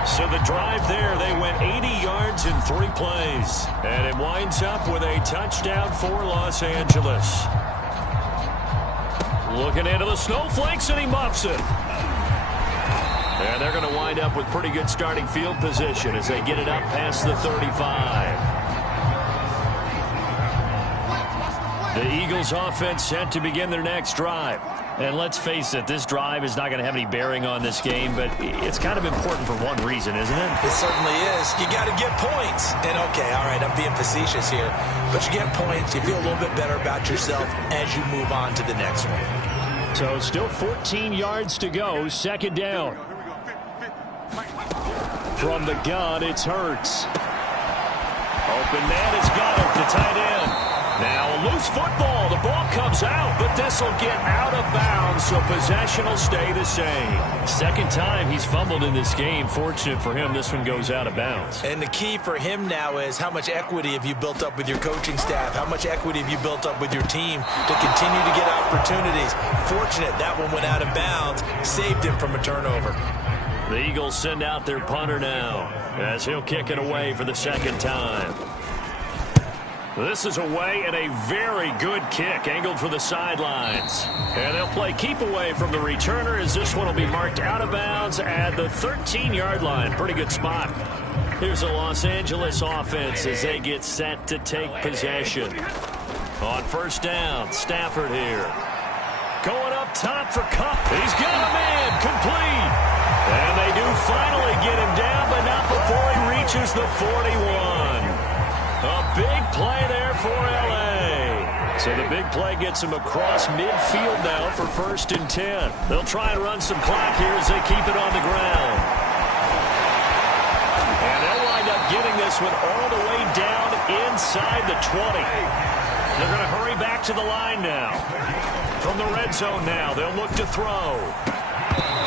So the drive there, they went 80 yards in 3 plays. And it winds up with a touchdown for Los Angeles. Looking into the snowflakes, and he muffs it. And they're going to wind up with pretty good starting field position as they get it up past the 35. The Eagles offense set to begin their next drive. And let's face it, this drive is not going to have any bearing on this game, but it's kind of important for one reason, isn't it? It certainly is. You got to get points. And okay, all right, I'm being facetious here, but you get points, you feel a little bit better about yourself as you move on to the next one. So still 14 yards to go, 2nd down. From the gun, it's Hurts. Open man has got it, the tight end. Now a loose football. The ball comes out, but this will get out of bounds, so possession will stay the same. 2nd time he's fumbled in this game. Fortunate for him, this one goes out of bounds. And the key for him now is how much equity have you built up with your coaching staff? How much equity have you built up with your team to continue to get opportunities? Fortunate that one went out of bounds, saved him from a turnover. The Eagles send out their punter now as he'll kick it away for the 2nd time. This is away and a very good kick angled for the sidelines. And they'll play keep away from the returner as this one will be marked out of bounds at the 13-yard line. Pretty good spot. Here's the Los Angeles offense as they get set to take possession. On 1st down, Stafford here. Going up top for Kupp. He's got a man complete. And they do finally get him down, but not before he reaches the 41. A big play there for L.A. So the big play gets him across midfield now for 1st and 10. They'll try and run some clock here as they keep it on the ground. And they'll wind up getting this one all the way down inside the 20. They're going to hurry back to the line now. From the red zone now, they'll look to throw.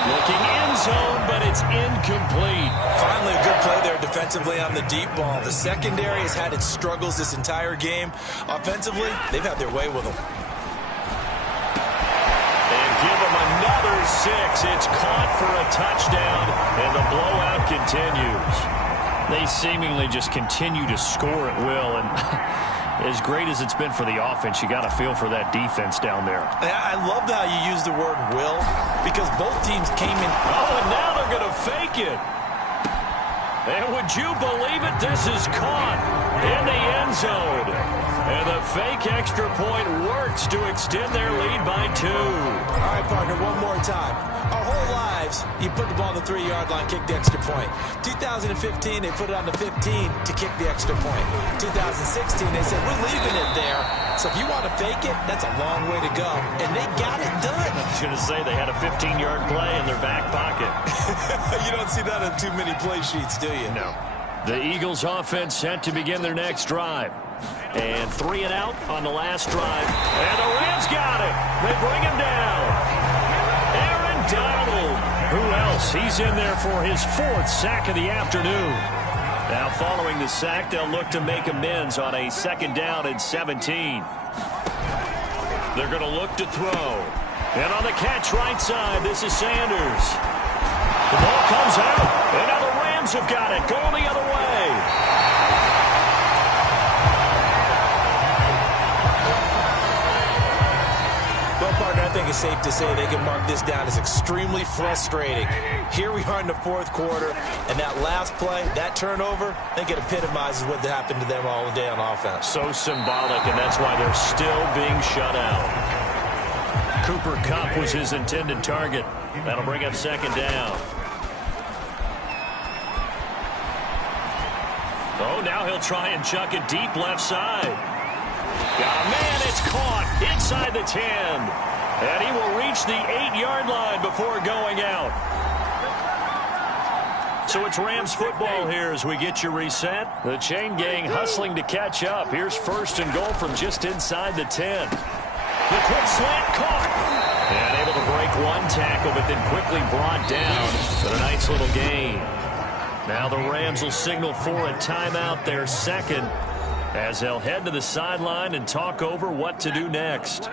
Looking end zone, but it's incomplete. Finally, a good play there defensively on the deep ball. The secondary has had its struggles this entire game. Offensively, they've had their way with them. And give them another 6. It's caught for a touchdown, and the blowout continues. They seemingly just continue to score at will, and as great as it's been for the offense, you got to feel for that defense down there. I love how you use the word will, because both teams came in. Oh, and now they're going to fake it. And would you believe it? This is caught in the end zone. And the fake extra point works to extend their lead by 2. All right, partner, one more time. Our whole lives, you put the ball on the 3-yard line, kick the extra point. 2015, they put it on the 15 to kick the extra point. 2016, they said, we're leaving it there. So if you want to fake it, that's a long way to go. And they got it done. I was going to say they had a 15-yard play in their back pocket. You don't see that on too many play sheets, do you? No. The Eagles offense set to begin their next drive. And 3 and out on the last drive. And the Rams got it. They bring him down. Aaron Donald. Who else? He's in there for his 4th sack of the afternoon. Now following the sack, they'll look to make amends on a 2nd down and 17. They're going to look to throw. And on the catch right side, this is Sanders. The ball comes out. And now the Rams have got it. Going the other way. Well, partner, I think think it's safe to say they can mark this down as extremely frustrating. Here we are in the fourth quarter, and that last play, that turnover, I think it epitomizes what happened to them all day on offense. So symbolic, and that's why they're still being shut out. Cooper Kupp was his intended target. That'll bring up second down. Oh, now he'll try and chuck it deep left side. Oh, man, it's caught inside the 10. And he will reach the 8-yard line before going out. So it's Rams football here as we get you reset. The chain gang hustling to catch up. Here's first and goal from just inside the 10. The quick slant caught. And able to break one tackle, but then quickly brought down. But a nice little gain. Now the Rams will signal for a timeout, their second, as they'll head to the sideline and talk over what to do next.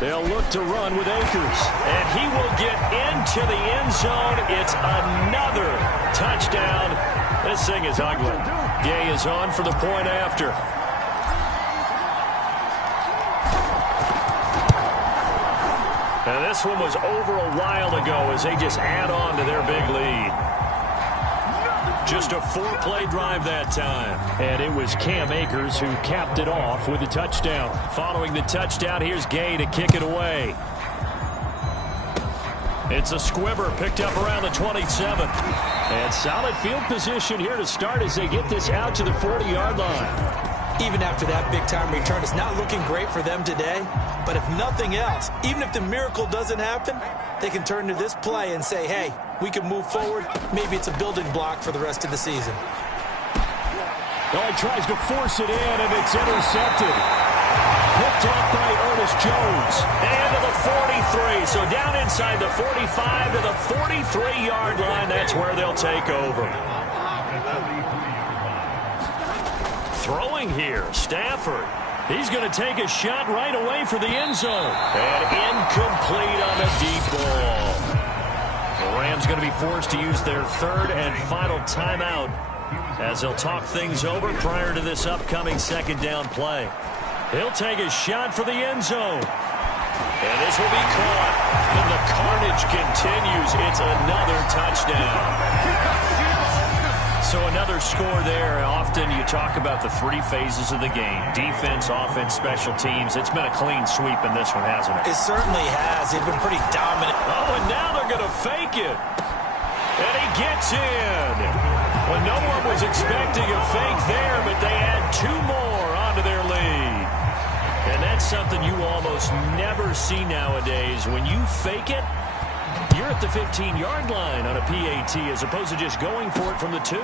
They'll look to run with Akers, and he will get into the end zone. It's another touchdown. This thing is ugly. Gay is on for the point after. And this one was over a while ago as they just add on to their big lead. Just a 4-play drive that time. And it was Cam Akers who capped it off with a touchdown. Following the touchdown, here's Gay to kick it away. It's a squibber picked up around the 27. And solid field position here to start as they get this out to the 40-yard line. Even after that big-time return, it's not looking great for them today. But if nothing else, even if the miracle doesn't happen, they can turn to this play and say, hey, we can move forward. Maybe it's a building block for the rest of the season. Oh, he tries to force it in, and it's intercepted. Picked up by Ernest Jones. And to the 43. So down inside the 45 to the 43-yard line. That's where they'll take over. Throwing here, Stafford. He's going to take a shot right away for the end zone. And incomplete on a deep ball. The Rams going to be forced to use their third and final timeout as they'll talk things over prior to this upcoming second down play. He'll take a shot for the end zone. And this will be caught. And the carnage continues. It's another touchdown. So another score there. Often you talk about the three phases of the game. Defense, offense, special teams. It's been a clean sweep in this one, hasn't it? It certainly has. They've been pretty dominant. Oh, and now they're going to fake it. And he gets in. Well, no one was expecting a fake there, but they add two more onto their lead. And that's something you almost never see nowadays. When you fake it, you're at the 15-yard line on a PAT as opposed to just going for it from the 2.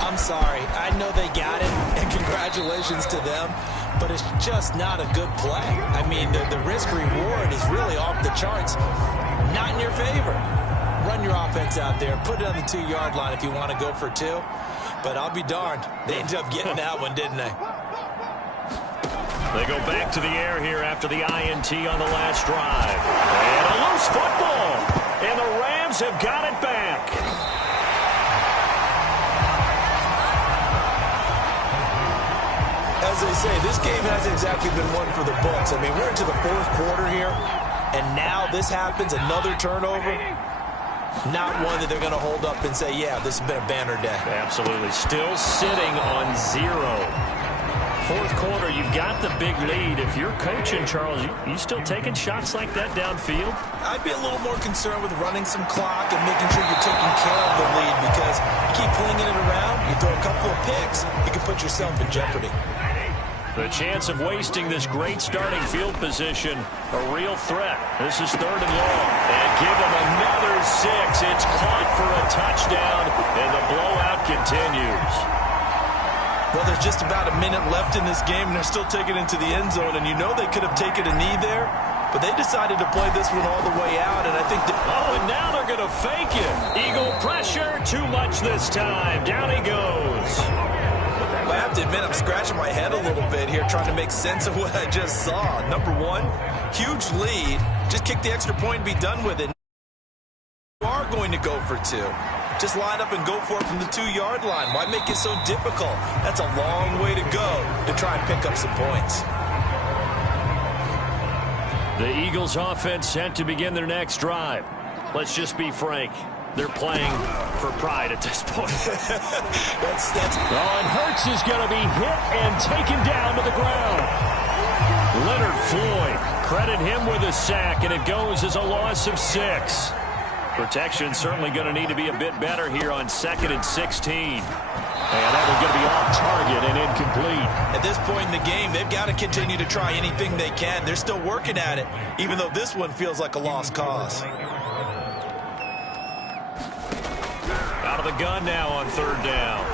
I'm sorry. I know they got it, and congratulations to them, but it's just not a good play. I mean, the risk-reward is really off the charts. Not in your favor. Run your offense out there. Put it on the 2-yard line if you want to go for 2. But I'll be darned. They ended up getting that one, didn't they? They go back to the air here after the INT on the last drive. And a loose football. And the Rams have got it back. As they say, this game hasn't exactly been one for the books. I mean, we're into the fourth quarter here, and now this happens, another turnover. Not one that they're going to hold up and say, yeah, this has been a banner day. Absolutely. Still sitting on 0. Fourth quarter, you've got the big lead. If you're coaching, Charles, you still taking shots like that downfield? I'd be a little more concerned with running some clock and making sure you're taking care of the lead, because you keep flinging it around, you throw a couple of picks, you can put yourself in jeopardy. The chance of wasting this great starting field position, a real threat. This is third and long. And give them another 6. It's caught for a touchdown, and the blowout continues. Well, there's just about a minute left in this game, and they're still taking it into the end zone. And you know they could have taken a knee there, but they decided to play this one all the way out. And I think that... Oh, and now they're going to fake it. Eagle pressure, too much this time. Down he goes. Well, I have to admit, I'm scratching my head a little bit here trying to make sense of what I just saw. Number one, huge lead. Just kick the extra point and be done with it. You are going to go for 2. Just line up and go for it from the 2-yard line. Why make it so difficult? That's a long way to go to try and pick up some points. The Eagles offense set to begin their next drive. Let's just be frank. They're playing for pride at this point. Oh, and Hurts is going to be hit and taken down to the ground. Leonard Floyd, credit him with a sack, and it goes as a loss of 6. Protection certainly going to need to be a bit better here on 2nd and 16. And that one's going to be off target and incomplete. At this point in the game, they've got to continue to try anything they can. They're still working at it, even though this one feels like a lost cause. Out of the gun now on 3rd down.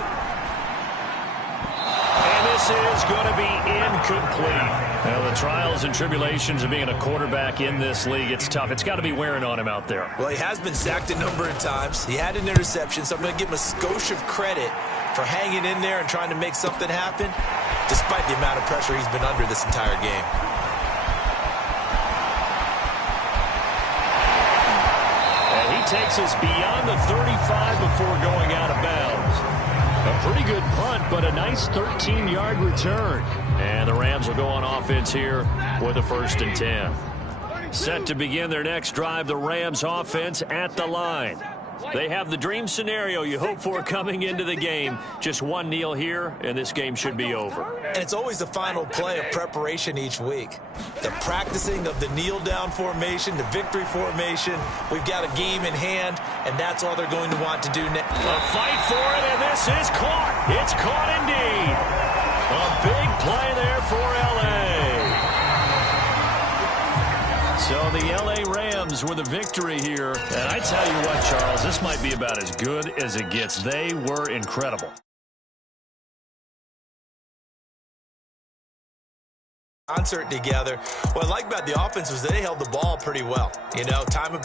And this is going to be incomplete. Well, the trials and tribulations of being a quarterback in this league, it's tough. It's got to be wearing on him out there. Well, he has been sacked a number of times. He had an interception, so I'm going to give him a skosh of credit for hanging in there and trying to make something happen, despite the amount of pressure he's been under this entire game. Takes us beyond the 35 before going out of bounds. A pretty good punt, but a nice 13-yard return. And the Rams will go on offense here with a 1st and 10. Set to begin their next drive, the Rams offense at the line. They have the dream scenario you hope for coming into the game. Just one kneel here, and this game should be over. And it's always the final play of preparation each week. The practicing of the kneel-down formation, the victory formation. We've got a game in hand, and that's all they're going to want to do next. A fight for it, and this is caught. It's caught indeed. A big play there for L.A. So the L.A. Rams with a victory here. And I tell you what, Charles, this might be about as good as it gets. They were incredible. Concert together. What I like about the offense was they held the ball pretty well. You know, time of